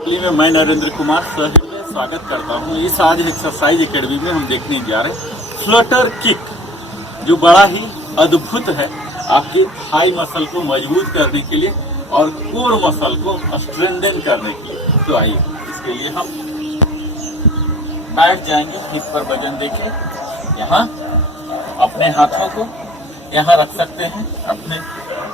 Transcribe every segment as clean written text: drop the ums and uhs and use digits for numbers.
में मैं नरेंद्र कुमार शहर में स्वागत करता हूं। इस आज एक्सरसाइज एकेडमी में हम देखने जा रहे हैं फ्लटर किक, जो बड़ा ही अद्भुत है आपके थाई मसल को मजबूत करने के लिए और कोर मसल को स्ट्रेंथन करने के लिए। तो आइए इसके लिए हम बैठ जाएंगे, हिप पर वजन देके, यहाँ अपने हाथों को यहाँ रख सकते हैं, अपने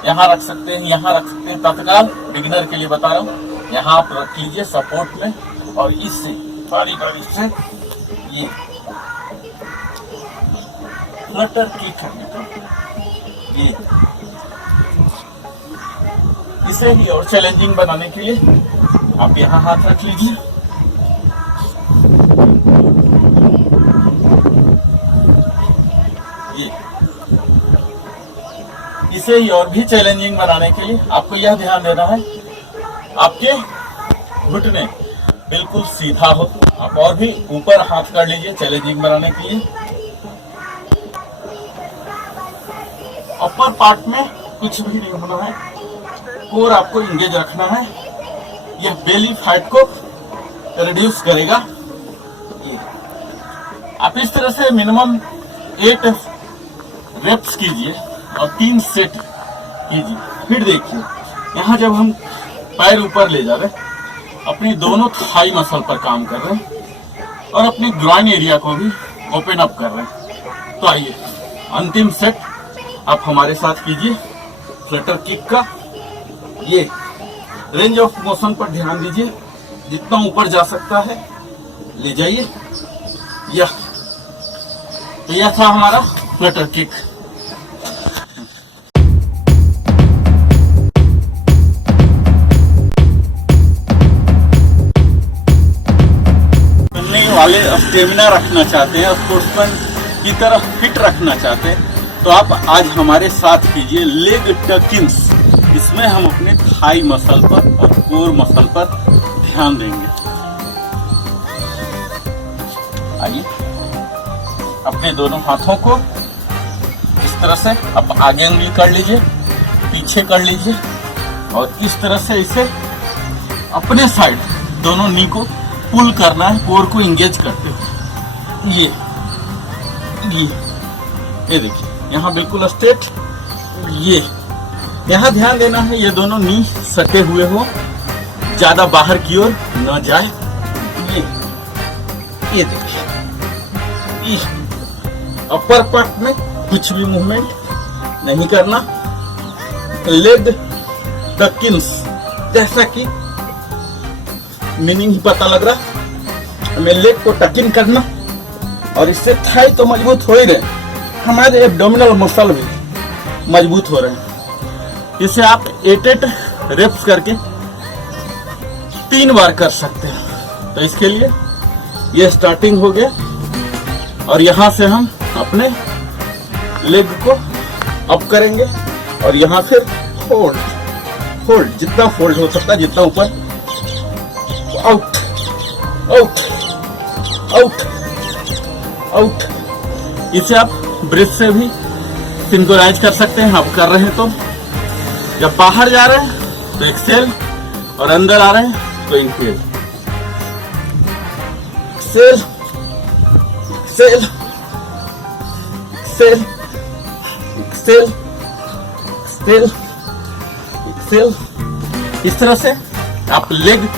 यहाँ रख सकते हैं, यहाँ रख सकते हैं। तत्काल बिगिनर के लिए बता रहा हूँ, यहाँ आप रख लीजिए सपोर्ट में और इससे बारी बारी से ये फ्लटर किक ये इसे ही और चैलेंजिंग बनाने के लिए आप यहाँ हाथ रख लीजिए। ये इसे ही और भी चैलेंजिंग बनाने के लिए आपको यह ध्यान देना है आपके घुटने बिल्कुल सीधा हो। आप और भी ऊपर हाथ कर लीजिए चैलेंजिंग बनाने के लिए। अपर पार्ट में कुछ भी नहीं होना है, कोर आपको इंगेज रखना है। यह बेली फैट को रिड्यूस करेगा। ये आप इस तरह से मिनिमम 8 रेप्स कीजिए और 3 सेट कीजिए। फिर देखिए यहाँ जब हम पैर ऊपर ले जा रहे हैं, अपनी दोनों थाई मसल पर काम कर रहे हैं और अपने ग्रॉइन एरिया को भी ओपन अप कर रहे हैं। तो आइए अंतिम सेट आप हमारे साथ कीजिए फ्लटर किक का। ये रेंज ऑफ मोशन पर ध्यान दीजिए, जितना ऊपर जा सकता है ले जाइए। यह था हमारा फ्लटर किक। वाले स्टेमिना रखना चाहते हैं, स्पोर्ट्समैन की तरह फिट रखना चाहते हैं, तो आप आज हमारे साथ कीजिए लेग टकिंस। इसमें हम अपने थाई मसल पर और कोर मसल पर ध्यान देंगे। आइए अपने दोनों हाथों को इस तरह से आप आगे उंगली कर लीजिए, पीछे कर लीजिए और इस तरह से इसे अपने साइड दोनों नी को पुल करना है, कोर को इंगेज करते हुए। ये देखिए यहाँ बिल्कुल स्ट्रेट। ये यहाँ ध्यान देना है ये दोनों नी सटे हुए हो, ज्यादा बाहर की ओर न जाए। ये देखिए अपर पार्ट में कुछ भी मूवमेंट नहीं करना। लेग टकिंस, जैसा कि मीनिंग ही पता लग रहा, हमें लेग को टकिन करना और इससे थाई तो मजबूत हो ही रहे, हमारे एब्डोमिनल मसल भी मजबूत हो रहे हैं। इसे आप 8 रेप्स करके 3 बार कर सकते हैं। तो इसके लिए ये स्टार्टिंग हो गया और यहाँ से हम अपने लेग को अप करेंगे और यहाँ फिर होल्ड जितना फोल्ड हो सकता है, जितना ऊपर, आउट आउट आउट आउट। इसे आप ब्रेथ से भी सिंक्रोनाइज कर सकते हैं। आप कर रहे हैं तो जब बाहर जा रहे हैं तो एक्सेल और अंदर आ रहे हैं तो inhale. Exhale exhale exhale exhale exhale exhale. इस तरह से आप लेग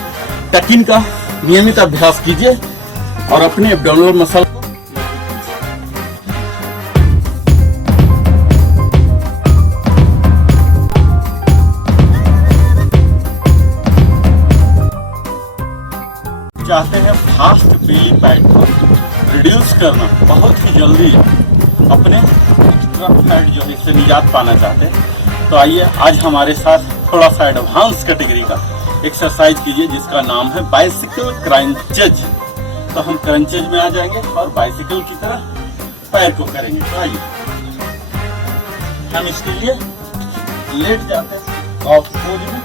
टकिन का नियमित अभ्यास कीजिए और अपने एब्डोमिनल मसल को चाहते हैं फास्ट बेली फैट को रिड्यूस करना, बहुत ही जल्दी अपने एक्स्ट्रा फैट जो है इससे निजात पाना चाहते हैं, तो आइए आज हमारे साथ थोड़ा सा एडवांस कैटेगरी का एक्सरसाइज कीजिए जिसका नाम है बाइसिकल क्रंचेज। तो हम क्रंचेज में आ जाएंगे और बाइसिकल की तरह पैर को करेंगे। तो आइए हम इसके लिए लेट जाते हैं ऑफ पोज में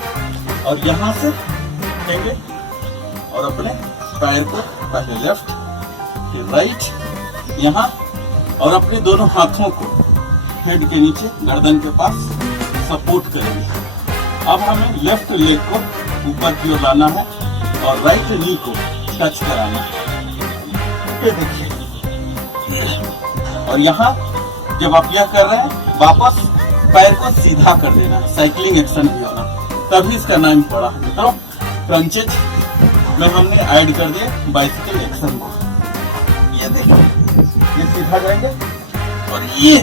और यहाँ से उठेंगे और अपने पैर को पहले लेफ्ट फिर राइट यहाँ और अपने दोनों हाथों को हेड के नीचे गर्दन के पास सपोर्ट करेंगे। अब हमें लेफ्ट लेग को ऊपर की ओर लाना है और राइट नी को टच कराना है, ये देखिए। और यहाँ जब आप यह कर रहे हैं वापस पैर को सीधा कर देना है, साइकिलिंग एक्शन भी होना, तभी इसका नाम पड़ा है मित्रों। क्रंचेज में हमने ऐड कर दिया बाइसिकल एक्शन को। ये देखिए, ये सीधा जाएंगे और ये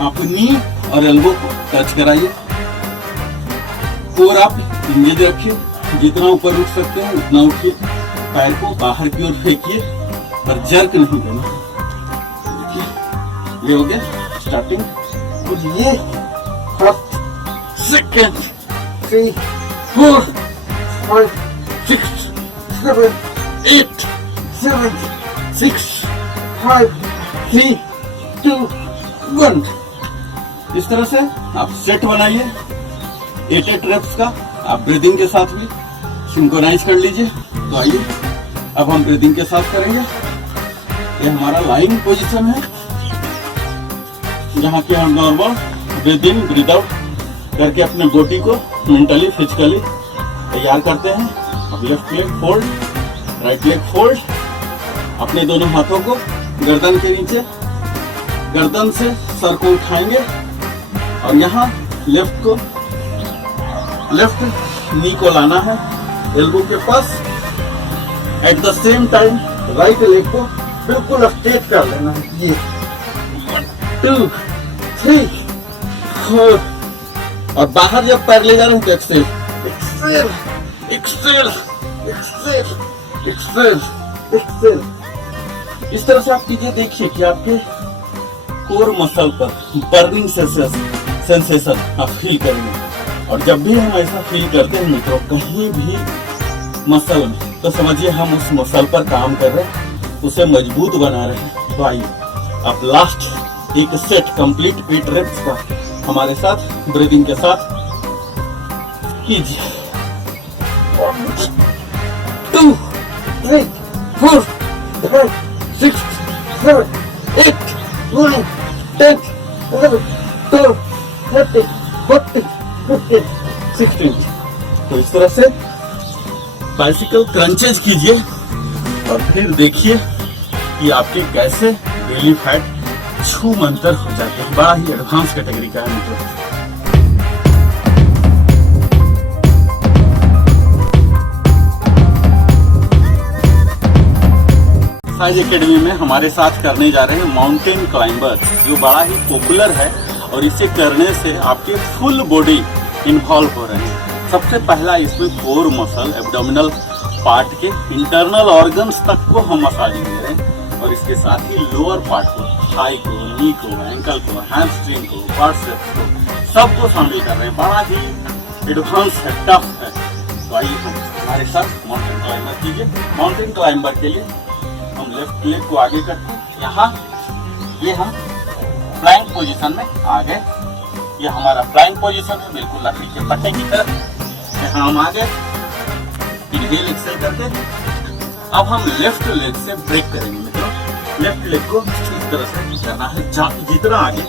आप नी और एल्बो को टच कराइए, और आप इंगेज रखिए, जितना ऊपर उठ सकते हैं उतना उठिए, पैर को बाहर की ओर फेंकिए और जर्क नहीं देना। देखिए, ये हो गया स्टार्टिंग। और ये फर्स्ट, सेकेंड, 3, 4, 5, 6, 7, 8, 7, 6, 5, 3, 2, 1। इस तरह से आप सेट बनाइए 8 रेप्स का। आप ब्रीदिंग के साथ भी सिंक्रोनाइज कर लीजिए। तो आइए अब हम ब्रीदिंग के साथ करेंगे। ये हमारा लाइन पोजीशन है, जहाँ की हम normal breathe in breathe out करके अपने बॉडी को मेंटली फिजिकली तैयार करते हैं। अब left leg fold, right leg fold, अपने दोनों हाथों को गर्दन के नीचे, गर्दन से सर को उठाएंगे और यहाँ लेफ्ट नी को लाना है एल्बो के पास। At the same time right leg को बिल्कुल स्ट्रेट कर लेना है। ये 1, 2, 3, 4 और बाहर जब पैर ले जा रहे हैं तो exhale exhale exhale exhale exhale exhale. इस तरह से आप कीजिए, देखिए कि आपके कोर मसल पर बर्निंग सेंसेशन आप फील करेंगे। और जब भी हम ऐसा फील करते हैं मित्रों कहीं भी मसल में, तो समझिए हम उस मसल पर काम कर रहे हैं, उसे मजबूत बना रहे हैं। तो आइए अब लास्ट एक सेट कंप्लीट 8 रेप्स का हमारे साथ ब्रीदिंग के साथ कीजिए। 1, 2, 3, 4, 5, 6, 7, 8, 9, 10, 11, 12, 13, 14, 15, 16। तो इस तरह से बाइसिकल क्रंचेज कीजिए और फिर देखिए कि आपके कैसे बेली फैट छू मंतर हो जाते हैं। बड़ा ही एडवांस कैटेगरी का है मित्रों। साइज एकेडमी में हमारे साथ करने जा रहे हैं माउंटेन क्लाइंबर, जो बड़ा ही पॉपुलर है और इसे करने से आपके फुल बॉडी इन्वॉल्व हो रहे हैं। सबसे पहला इसमें कोर मसल एब्डोमिनल पार्ट के इंटरनल ऑर्गन्स तक को हम मसाजिंग दे रहे हैं और इसके साथ ही लोअर पार्ट को, थाई को, नी को, एंकल को, हैमस्ट्रिंग को, बाइसेप्स को, सबको शामिल कर रहे हैं। बड़ा ही एडवांस है, टफ है। तो आइए हमारे साथ माउंटेन क्लाइंबर कीजिए। माउंटेन क्लाइंबर के लिए हम लेफ्ट लेग को आगे करते हैं। यहाँ ये हम प्लैंक पोजीशन में आ गए। ये हमारा प्लैंक पोजीशन है, बिल्कुल लकड़ी के पट्टे की तरह। यहाँ हम आ गए, इनहेल एक्सेल करके। अब हम लेफ्ट लेग से ब्रेक करेंगे मित्रों। लेफ्ट लेग को इस तरह से करना है, जितना आगे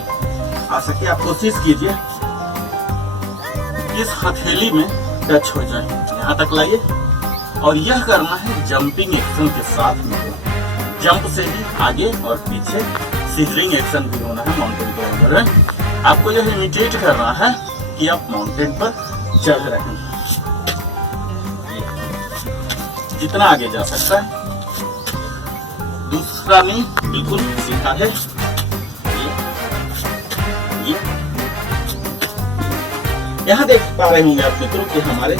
आ सके आप कोशिश कीजिए इस हथेली में टच हो जाए, यहाँ तक लाइए। और यह करना है जंपिंग एक्शन के साथ मित्रों। जंप से ही आगे और पीछे सीजरिंग एक्शन भी होना है माउंटेन क्लाइंबर में। आपको यह इमिटेट करना है कि आप माउंटेन पर चढ़ रहे हैं, जितना आगे जा सकता है। दूसरा नी बिल्कुल सीधा है। ये यहाँ देख पा रहे होंगे आप मित्रों कि हमारे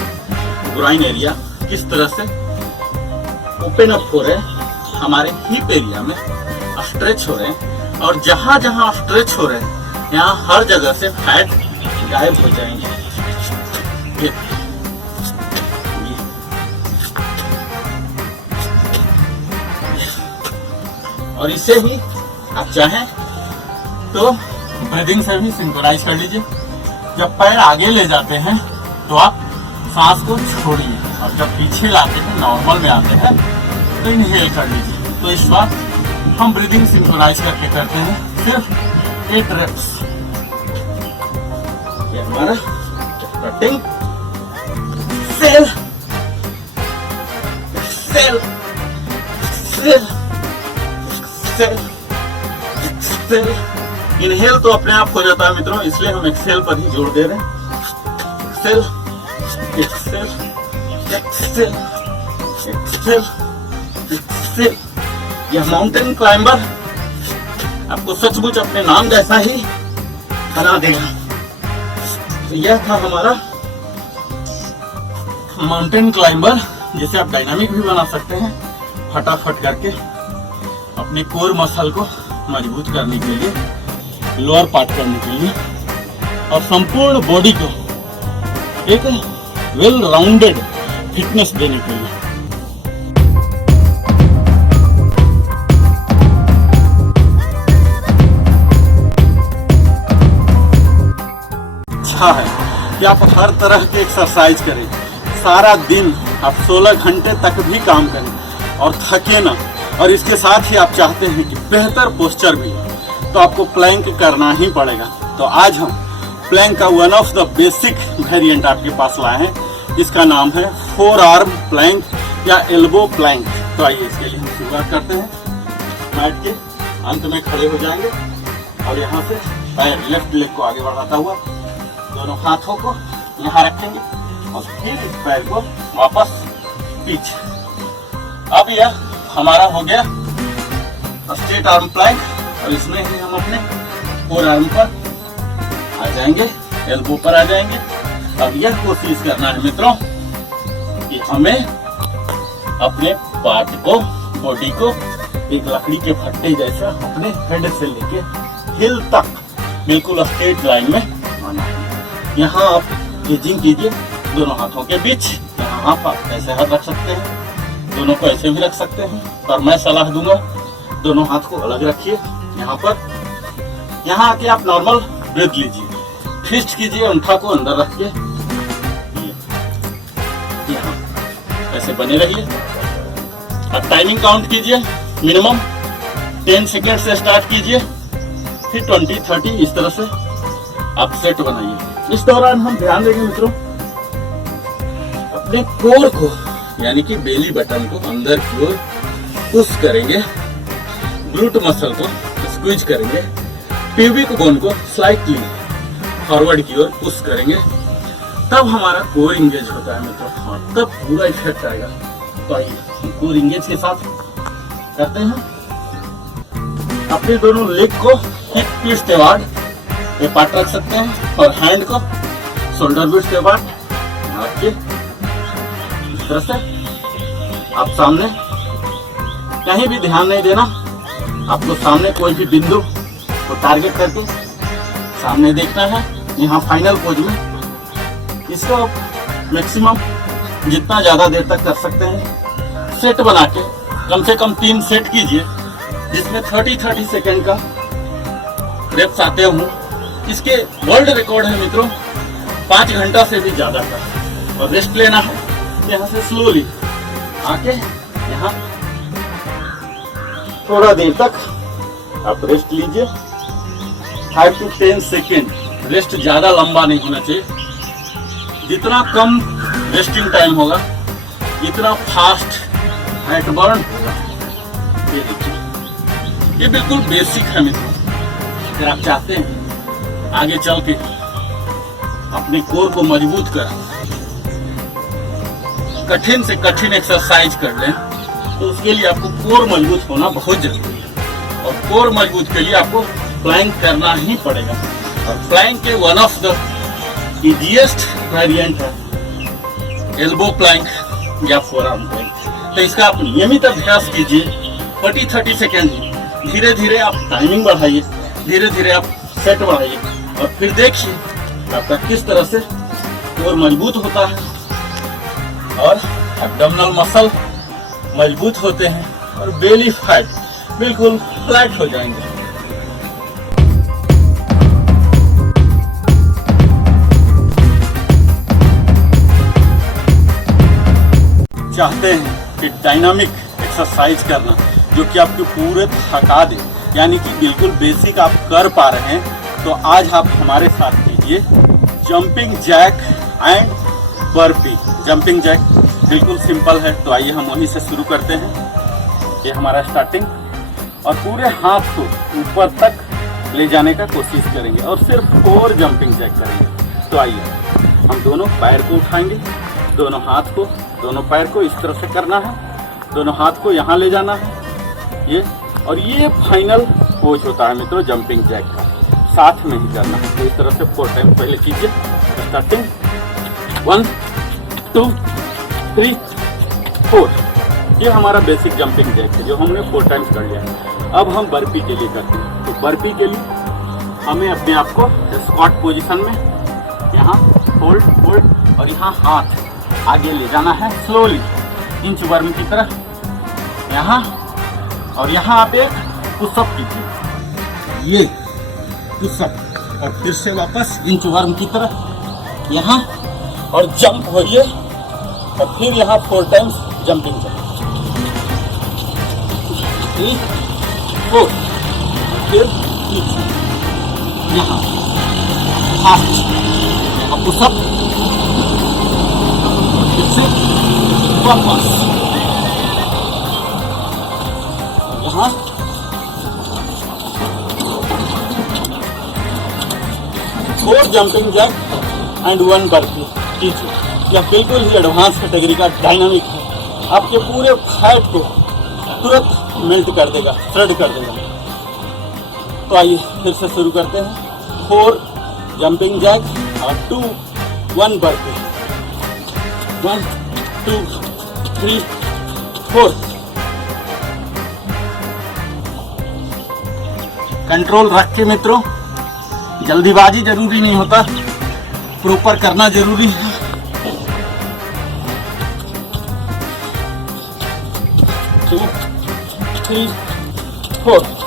ग्राइन एरिया किस तरह से ओपन अप हो रहे हैं, हमारे हिप एरिया में स्ट्रेच हो रहे हैं। और जहां जहां स्ट्रेच हो रहे हैं यहाँ हर जगह से फैट गायब हो जाएंगे। और इसे ही आप चाहें तो ब्रीदिंग से भी सिंक्रोनाइज कर लीजिए। जब पैर आगे ले जाते हैं तो आप सांस को छोड़िए, और जब पीछे लाते हैं नॉर्मल में आते हैं तो इनहेल कर लीजिए। तो इस बार हम ब्रीदिंग सिंक्रोनाइज करके करते हैं, सिर्फ 8 रेप्स। ये हमारा कटिंग, सेल सेल सेल सेल सेल। इनहेल तो अपने आप हो जाता है मित्रों, इसलिए हम एक्सेल पर ही जोड़ दे रहे हैं। सेल एक्सेल एक्सेल एक्सेल एक्सेल। यह माउंटेन क्लाइंबर आपको सचमुच अपने नाम जैसा ही बना देगा। तो यह था हमारा माउंटेन क्लाइंबर, जिसे आप डायनामिक भी बना सकते हैं फटाफट करके अपने कोर मसल को मजबूत करने के लिए, लोअर पार्ट करने के लिए, और संपूर्ण बॉडी को एक वेल राउंडेड फिटनेस देने के लिए। अच्छा है कि आप हर तरह की एक्सरसाइज करें, सारा दिन आप 16 घंटे तक भी काम करें और थके ना, और इसके साथ ही आप चाहते हैं कि बेहतर पोस्चर भी हो, तो आपको प्लैंक करना ही पड़ेगा। तो आज हम प्लैंक का one of the basic variant आपके पास लाए हैं। इसका नाम है 4 आर्म प्लैंक या एल्बो प्लैंक। तो आइए इसके लिए हम शुरुआत करते हैं। मैट के अंत में खड़े हो जाएंगे और यहाँ से पैर लेफ्ट लेग को आगे बढ़ाता हुआ दोनों हाथों को यहाँ रखेंगे और फिर इस पैर को वापस पीछे। अब यह हमारा हो गया स्ट्रेट आर्म प्लैंक, और इसमें ही हम अपने 4 आर्म पर आ जाएंगे, एल्बो पर आ जाएंगे। अब यह कोशिश करना है मित्रों कि हमें अपने पार्ट को, बॉडी को एक लकड़ी के फट्टे जैसा अपने हेड से लेके हिल तक बिल्कुल स्ट्रेट लाइन में आना है। यहाँ आप गेजिंग कीजिए दोनों हाथों के बीच। यहाँ आप ऐसे हाथ रख सकते हैं, दोनों को ऐसे भी रख सकते हैं, पर मैं सलाह दूंगा दोनों हाथ को अलग रखिए। यहाँ पर, यहाँ आके आप नॉर्मल ब्रेथ लीजिए, फिस्ट कीजिए, अंगूठा को अंदर रख के यहाँ ऐसे बने रहिए। अब टाइमिंग काउंट कीजिए, मिनिमम 10 सेकेंड से स्टार्ट कीजिए, फिर 20, 30 इस तरह से आप सेट बनाइए। इस दौरान हम ध्यान देंगे मित्रों अपने कोर को, यानी कि बेली बटन को अंदर की ओर पुश करेंगे, ग्लूट मसल को स्क्वीज करेंगे, प्यूबिक बोन को स्लाइटली फॉरवर्ड की ओर पुश करेंगे, तब हमारा कोर इंगेज होता है मित्रों, और तब पूरा इफेक्ट आएगा। तो आइए कोर इंगेज के साथ करते हैं। अपने दोनों लेग को हिप ट्विस्ट अवार्ड ये पार्ट रख सकते हैं, और हैंड को शोल्डर विड्थ के बाद रखिए। इस तरह से आप सामने कहीं भी ध्यान नहीं देना, आपको सामने कोई भी बिंदु को टारगेट करके सामने देखना है। यहाँ फाइनल पोज में इसको मैक्सिमम जितना ज्यादा देर तक कर सकते हैं सेट बना के कम से कम 3 सेट कीजिए, जिसमें 30-30 सेकेंड का रेप्स आते हों। इसके वर्ल्ड रिकॉर्ड है मित्रों 5 घंटा से भी ज्यादा का। और रेस्ट लेना है, यहाँ से स्लोली आके यहाँ थोड़ा देर तक आप रेस्ट लीजिए, 5 to 10 सेकेंड। रेस्ट ज्यादा लंबा नहीं होना चाहिए, जितना कम रेस्टिंग टाइम होगा इतना फास्ट फैट बर्न होगा। ये देखिए, ये बिल्कुल बेसिक है मित्रों। अगर आप चाहते हैं आगे चल के अपने कोर को मजबूत कर कठिन से कठिन एक्सरसाइज कर लें, तो उसके लिए आपको कोर मजबूत होना बहुत जरूरी है। और कोर मजबूत के लिए आपको प्लैंक करना ही पड़ेगा। और प्लैंक के one of the easiest variant है एल्बो प्लैंक या 4 आर्म प्लैंक। तो इसका आप नियमित अभ्यास कीजिए 40-30 सेकेंड। धीरे धीरे आप टाइमिंग बढ़ाइए, धीरे धीरे आप सेट बढ़ाइए, और फिर देखिए आपका किस तरह से कोर मजबूत होता है और एब्डोमिनल मसल मजबूत होते हैं और बेली फैट बिल्कुल फ्लैट हो जाएंगे। चाहते हैं कि डायनामिक एक्सरसाइज करना जो कि आपको पूरे थका दे, यानी कि बिल्कुल बेसिक आप कर पा रहे हैं, तो आज आप हमारे साथ कीजिए jumping jack and burpee. Jumping jack बिल्कुल सिंपल है, तो आइए हम वहीं से शुरू करते हैं। ये हमारा स्टार्टिंग, और पूरे हाथ को ऊपर तक ले जाने का कोशिश करेंगे और सिर्फ 4 जंपिंग जैक करेंगे। तो आइए हम दोनों पैर को उठाएंगे, दोनों हाथ को, दोनों पैर को इस तरह से करना है, दोनों हाथ को यहाँ ले जाना है ये, और ये फाइनल पोज होता है मित्रों जंपिंग जैक का, साथ में ही करना है। तो इस तरह से 4 टाइम पहले कीजिए। स्टार्टिंग 1 2 3 4। ये हमारा बेसिक जंपिंग जैक है जो हमने 4 टाइम्स कर लिया है। अब हम बर्पी के लिए करते हैं। तो बर्पी के लिए हमें अपने आप को स्क्वाट पोजीशन में यहाँ होल्ड होल्ड और यहाँ हाथ आगे ले जाना है स्लोली, इंच वर्म की तरह यहाँ, और यहाँ आप एक पुशअप कीजिए, ये पुशअप, और फिर से वापस इंच वर्म की तरह यहाँ, और जंप होइए, और फिर यहाँ 4 टाइम्स जंपिंग जैक। 3 4, फिर नीचे यहाँ हाथ, यहाँ पुशअप, फिर से वापस यहाँ, 4 जंपिंग जैक एंड 1 बर्पी कीजिए। यह बिल्कुल ही एडवांस कैटेगरी का डायनामिक है, आपके पूरे फैट को तुरंत मेल्ट कर देगा, श्रेड कर देगा। तो आइए फिर से शुरू करते हैं। 4 जंपिंग जैक और 2 1 बर्पी। 1 2 3 4। कंट्रोल रख के मित्रों, जल्दीबाजी जरूरी नहीं होता, प्रॉपर करना जरूरी है। टू 3 4।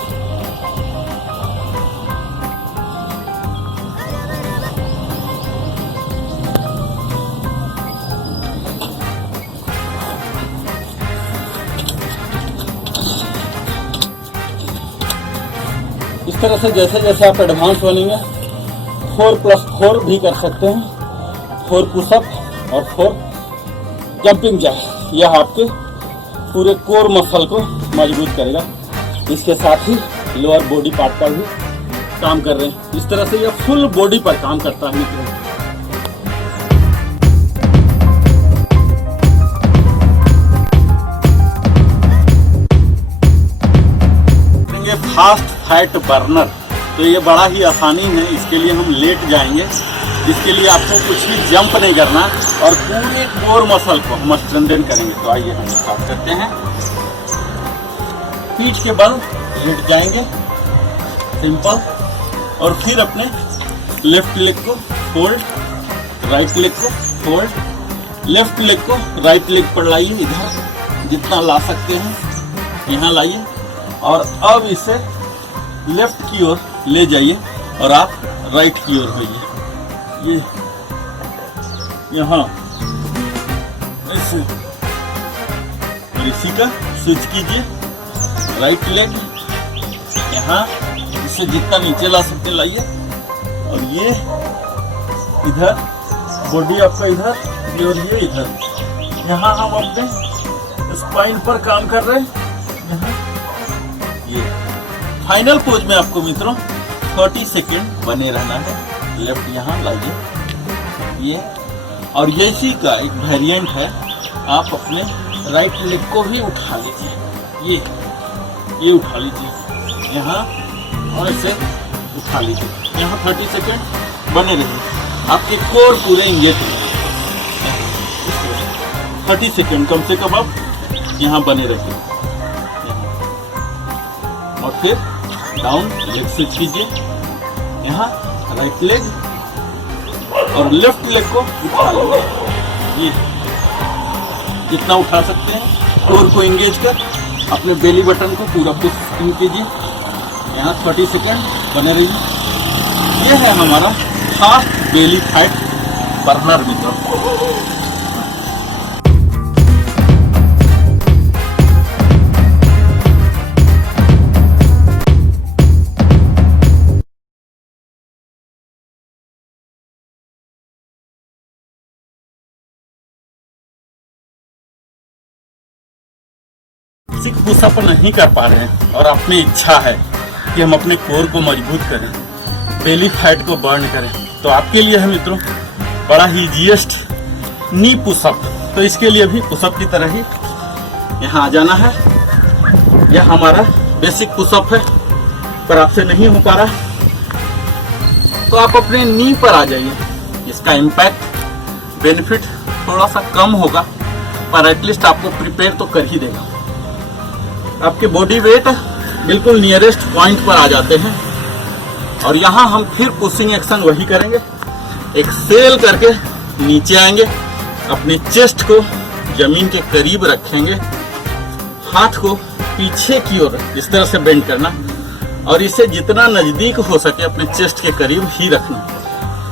इस तरह से जैसे जैसे आप एडवांस बनेंगे 4+4 भी कर सकते हैं। 4 पुशअप और 4 जंपिंग जैक, यह आपके पूरे कोर मसल को मजबूत करेगा। इसके साथ ही लोअर बॉडी पार्ट पर भी काम कर रहे हैं। इस तरह से यह फुल बॉडी पर काम करता है मित्रों। फास्ट फैट बर्नर, तो ये बड़ा ही आसानी है। इसके लिए हम लेट जाएंगे, इसके लिए आपको कुछ भी जंप नहीं करना, और पूरे कोर मसल को हम स्ट्रेंथन करेंगे। तो आइए हम स्टार्ट करते हैं। पीठ के बल लेट जाएंगे, सिंपल, और फिर अपने लेफ्ट लेग को होल्ड, राइट लेग को होल्ड, लेफ्ट लेग को राइट लेग पर लाइए, इधर जितना ला सकते हैं यहाँ लाइए, और अब इसे लेफ्ट की ओर ले जाइए और आप राइट की ओर होइए। ये यहाँ ऐसे, और इसी का स्विच कीजिए, राइट लेग यहाँ, इसे जितना नीचे ला सकते लाइए, और ये इधर बॉडी आपका इधर, और ये इधर। यहाँ हम अपने स्पाइन पर काम कर रहे हैं। यहाँ ये फाइनल पोज में आपको मित्रों 30 सेकेंड बने रहना है। लेफ्ट यहाँ लाइए ये, और ये इसी का एक वेरिएंट है। आप अपने राइट लेग को भी उठा लीजिए, ये उठा लीजिए यहाँ, और इसे उठा लीजिए। यहाँ 30 सेकेंड बने रहिए, आपके कोर पूरे इंगेज हो। 30 सेकेंड कम से कम आप यहाँ बने रहिए, और फिर डाउन लेग स्विच कीजिए। यहाँ राइट लेग और लेफ्ट लेग को उठा लीजिए, ये जितना उठा सकते हैं। कोर को एंगेज कर अपने बेली बटन को पूरा पुश इन कीजिए। यहाँ 30 सेकेंड बने रहिए। ये है हमारा फास्ट बेली फैट बर्नर मित्रों। बेसिक पुशअप नहीं कर पा रहे हैं और अपनी इच्छा है कि हम अपने कोर को मजबूत करें, बेली फैट को बर्न करें, तो आपके लिए है मित्रों बड़ा ही ईजीएस्ट नी पुशअप। तो इसके लिए भी पुशअप की तरह ही यहाँ आ जाना है। यह हमारा बेसिक पुशअप है, पर आपसे नहीं हो पा रहा तो आप अपने नी पर आ जाइए। इसका इम्पैक्ट बेनिफिट थोड़ा सा कम होगा, पर एटलीस्ट आपको प्रिपेयर तो कर ही देगा। आपके बॉडी वेट बिल्कुल नियरेस्ट पॉइंट पर आ जाते हैं और यहाँ हम फिर पुशिंग एक्शन वही करेंगे। एक्सेल करके नीचे आएंगे, अपने चेस्ट को जमीन के करीब रखेंगे, हाथ को पीछे की ओर इस तरह से बेंड करना और इसे जितना नजदीक हो सके अपने चेस्ट के करीब ही रखना।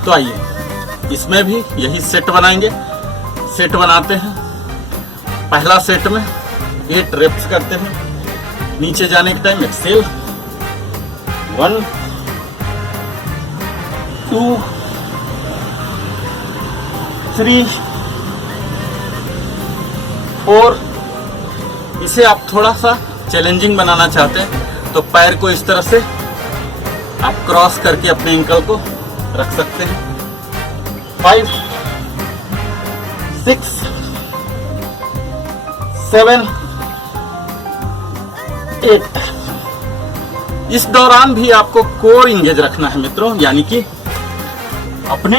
तो आइए इसमें भी यही सेट बनाएंगे। सेट बनाते हैं। पहला सेट में 8 रेप्स करते हैं। नीचे जाने के टाइम एक्सेल 1 2 3 4। इसे आप थोड़ा सा चैलेंजिंग बनाना चाहते हैं तो पैर को इस तरह से आप क्रॉस करके अपने एंकल को रख सकते हैं। 5 6 7 8। इस दौरान भी आपको कोर इंगेज रखना है मित्रों, यानी कि अपने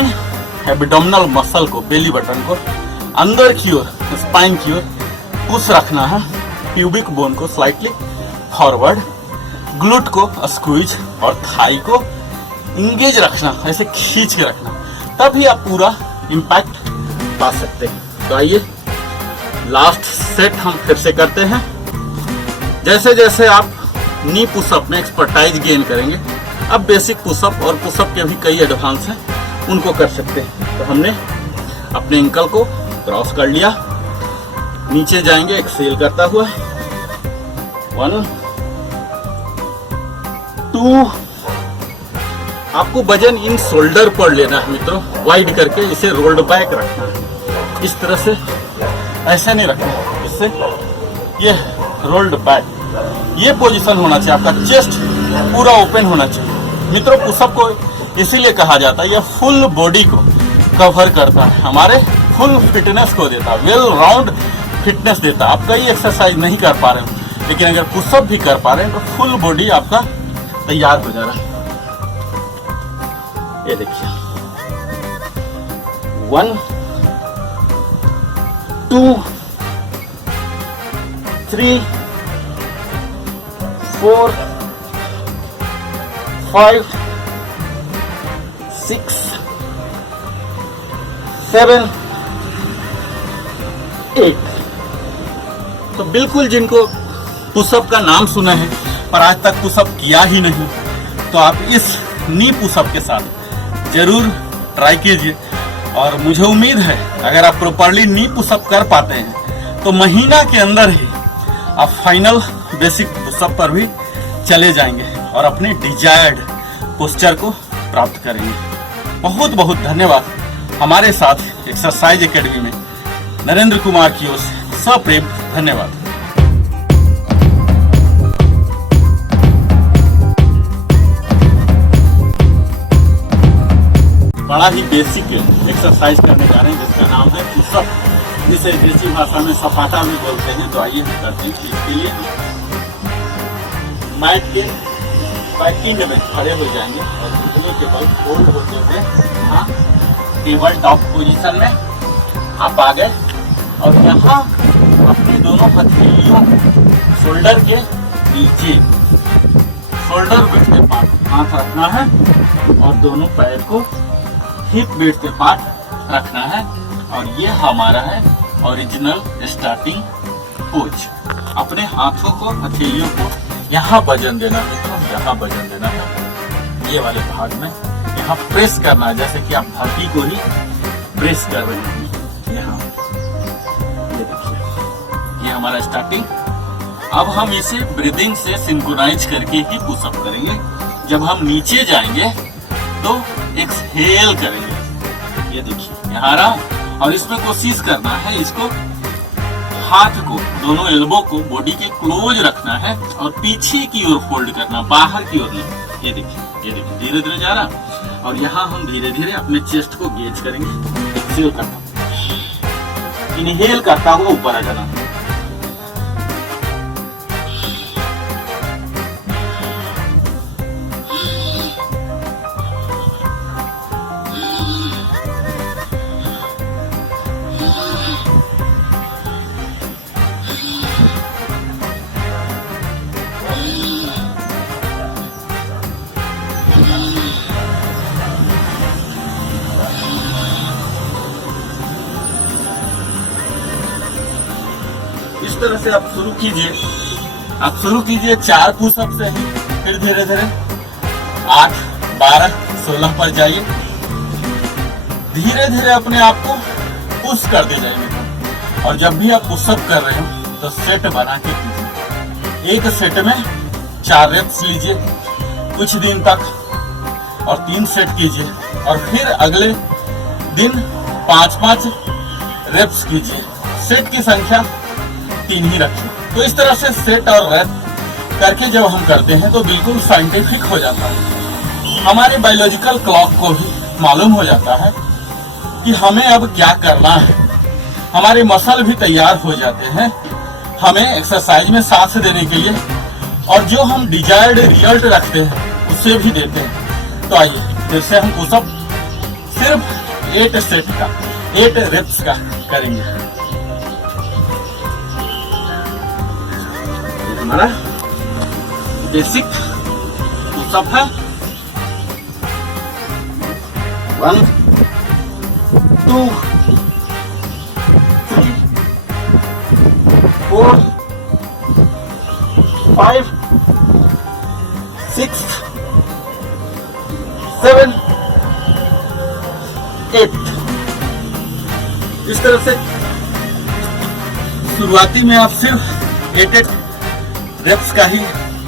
एब्डोमिनल मसल को, बेली बटन को अंदर की ओर, स्पाइन की ओर पुश रखना है। प्यूबिक बोन को स्लाइटली फॉरवर्ड, ग्लूट को स्क्वीज और थाई को इंगेज रखना, ऐसे खींच के रखना, तभी आप पूरा इम्पैक्ट पा सकते हैं। तो आइए लास्ट सेट हम फिर से करते हैं। जैसे जैसे आप नी पुशअप में एक्सपर्टाइज गेन करेंगे, अब बेसिक पुशअप और पुशअप के भी कई एडवांस हैं, उनको कर सकते हैं। तो हमने अपने एंकल को क्रॉस कर लिया, नीचे जाएंगे एक्सेल करता हुआ 1 2। आपको वजन इन शोल्डर पर लेना है मित्रों, वाइड करके इसे रोल्ड बैक रखना है। इस तरह से ऐसे नहीं रखना है, इससे ये रोल्ड बैक, ये पोजीशन होना चाहिए। आपका चेस्ट पूरा ओपन होना चाहिए मित्रों। पुशअप को इसीलिए कहा जाता है, ये फुल बॉडी को कवर करता है, हमारे फुल फिटनेस को देता है, वेल राउंड फिटनेस देता है। आप कई एक्सरसाइज नहीं कर पा रहे हो, लेकिन अगर पुशअप भी कर पा रहे हैं तो फुल बॉडी आपका तैयार हो जा रहा है। ये देखिए 1 2 3 4 5 6 7 8। तो बिल्कुल जिनको पुशअप का नाम सुना है पर आज तक पुशअप किया ही नहीं, तो आप इस नी पुशअप के साथ जरूर ट्राई कीजिए। और मुझे उम्मीद है अगर आप प्रॉपर्ली नी पुशअप कर पाते हैं तो महीना के अंदर ही आप फाइनल बेसिक पुशअप पर भी चले जाएंगे और अपने डिजायर्ड पोस्चर को प्राप्त करेंगे। बहुत बहुत धन्यवाद। हमारे साथ एक्सरसाइज एकेडमी में नरेंद्र कुमार की ओर से सप्रेम धन्यवाद। बड़ा ही बेसिक एक्सरसाइज करने जा रहे हैं जिसका नाम है पुशअप, जिसे देसी भाषा में सपाटा भी बोलते हैं। तो आइए हम करते हैं। इसके लिए मैट के बैकएंड में खड़े हो जाएंगे और घुटने के बल फोल्ड होते हुए यहाँ टेबल टॉप पोजीशन में आप आ गए और यहाँ अपने दोनों हथेलियों शोल्डर के नीचे, शोल्डर विड्थ के पास हाथ रखना है और दोनों पैर को हिप विड्थ के पास रखना है। और ये हमारा है ओरिजिनल स्टार्टिंग पोज। अपने हाथों को, हथेलियों को यहाँ वजन देना है, तो यहाँ वजन देना है, ये वाले भाग में यहाँ प्रेस करना है, जैसे कि आप धरती को ही प्रेस कर रहे हैं। यहाँ ये देखिए, ये हमारा स्टार्टिंग। अब हम इसे ब्रीदिंग से सिंक्रोनाइज करके ही पुशअप करेंगे। जब हम नीचे जाएंगे तो एक्सहेल करेंगे। ये देखिए यहाँ रहा, और इसमें कोशिश करना है इसको हाथ को, दोनों एल्बो को बॉडी के क्लोज रखना है और पीछे की ओर फोल्ड करना, बाहर की ओर नहीं। ये देखिए धीरे धीरे जा रहा। और यहाँ हम धीरे धीरे अपने चेस्ट को गेज करेंगे। एक्सेल करता हूँ, इनहेल करता हुआ ऊपर आ जाना। इस तरह से आप शुरू कीजिए 4 पुशअप से ही, फिर धीरे धीरे 8, 12, 16 पर जाइए। धीरे धीरे अपने आप को पुश करते जाइए। और जब भी आप पुशअप कर रहे हो तो सेट बना के कीजिए। एक सेट में 4 रेप्स लीजिए कुछ दिन तक और 3 सेट कीजिए। और फिर अगले दिन 5-5 रेप्स कीजिए। सेट की संख्या 3 ही रखिए। तो इस तरह से सेट और रेप करके जब हम करते हैं तो बिल्कुल साइंटिफिक हो जाता है। हमारे बायोलॉजिकल क्लॉक को भी मालूम हो जाता है कि हमें अब क्या करना है। हमारे मसल भी तैयार हो जाते हैं हमें एक्सरसाइज में साथ देने के लिए, और जो हम डिजायर्ड रिजल्ट रखते हैं उसे भी देते हैं। तो आइए फिर से हम पुशअप सिर्फ 8 सेट का, 8 रेप्स का करेंगे। हमारा बेसिक पुशअप है। 1, 2, 3, 4, 5, 6, 7, 8। इस तरह से शुरुआती में आप सिर्फ 8 रेप्स का ही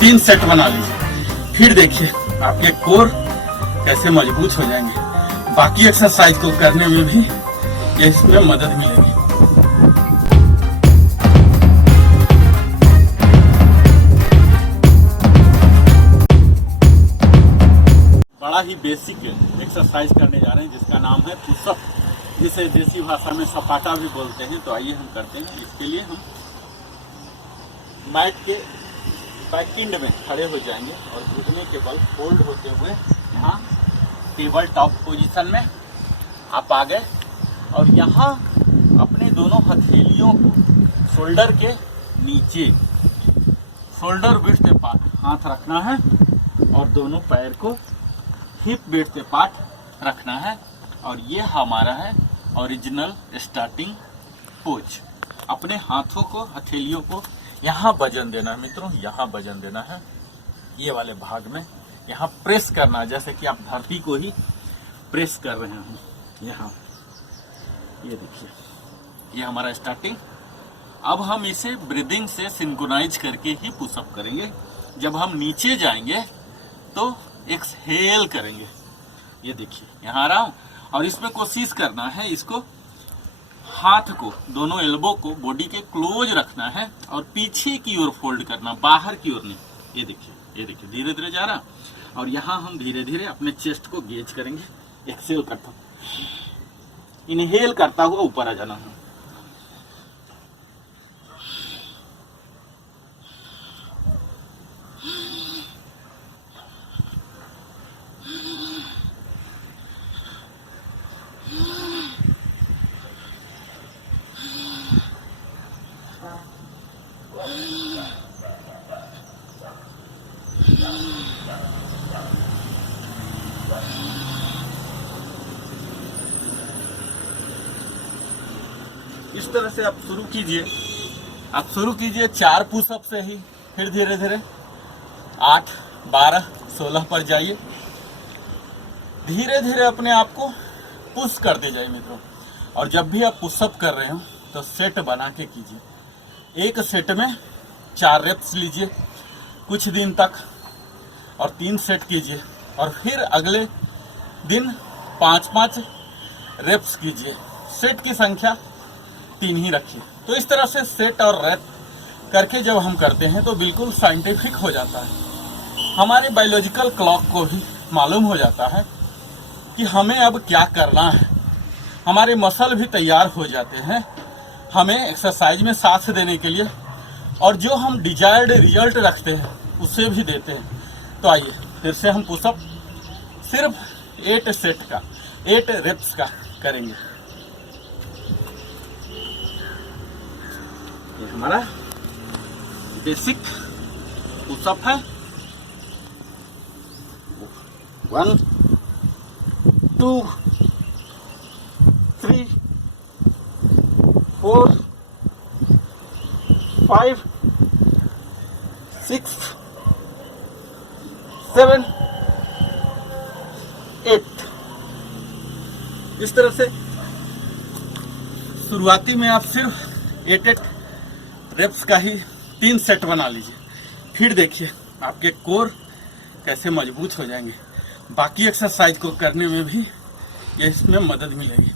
3 सेट बना लीजिए। फिर देखिए आपके कोर कैसे मजबूत हो जाएंगे। बाकी एक्सरसाइज को करने में भी ये इसमें मदद मिलेगी। बड़ा ही बेसिक एक्सरसाइज करने जा रहे हैं जिसका नाम है पुशअप, जिसे देसी भाषा में सपाटा भी बोलते हैं। तो आइए हम करते हैं। इसके लिए हम मैट के बैकएंड में खड़े हो जाएंगे और घुटने के बल फोल्ड होते हुए यहाँ टेबल टॉप पोजीशन में आप आ गए। और यहाँ अपने दोनों हथेलियों को शोल्डर के नीचे, शोल्डर विड्थ अपार्ट हाथ रखना है और दोनों पैर को हिप विड्थ अपार्ट रखना है। और ये हमारा है ओरिजिनल स्टार्टिंग पोज। अपने हाथों को, हथेलियों को यहाँ वजन देना है मित्रों, यहाँ वजन देना है। ये वाले भाग में यहाँ प्रेस करना है, जैसे कि आप धरती को ही प्रेस कर रहे हैं। यहाँ ये देखिए, ये हमारा स्टार्टिंग। अब हम इसे ब्रीदिंग से सिंक्रोनाइज करके ही पुशअप करेंगे। जब हम नीचे जाएंगे तो एक्सहेल करेंगे। ये देखिए यहाँ आ रहा हूँ। और इसमें कोशिश करना है इसको, हाथ को, दोनों एल्बो को बॉडी के क्लोज रखना है और पीछे की ओर फोल्ड करना, बाहर की ओर नहीं। ये देखिए धीरे धीरे जा रहा। और यहाँ हम धीरे धीरे अपने चेस्ट को गेज करेंगे। एक्सेल करता हूँ, इनहेल करता हुआ ऊपर आ जाना है। इस तरह से आप शुरू कीजिए 4 पुशअप से ही, फिर धीरे धीरे 8, 12, 16 पर जाइए। धीरे धीरे अपने आप को पुश करते जाइए मित्रों। और जब भी आप पुशअप कर रहे हो तो सेट बना के कीजिए। एक सेट में 4 रेप्स लीजिए कुछ दिन तक और 3 सेट कीजिए। और फिर अगले दिन 5-5 रेप्स कीजिए। सेट की संख्या 3 ही रखिए। तो इस तरह से सेट और रैप करके जब हम करते हैं तो बिल्कुल साइंटिफिक हो जाता है। हमारे बायोलॉजिकल क्लॉक को भी मालूम हो जाता है कि हमें अब क्या करना है। हमारे मसल भी तैयार हो जाते हैं हमें एक्सरसाइज में साथ देने के लिए, और जो हम डिजायर्ड रिजल्ट रखते हैं उससे भी देते हैं। तो आइए फिर से हम पुशअप सिर्फ 8 सेट का 8 रेप्स का करेंगे। ये हमारा बेसिक पुशअप है। 1 2 3 4 5 6 7 8। इस तरह से शुरुआती में आप सिर्फ 8 रेप्स का ही 3 सेट बना लीजिए, फिर देखिए आपके कोर कैसे मजबूत हो जाएंगे। बाकी एक्सरसाइज को करने में भी ये इसमें मदद मिलेगी।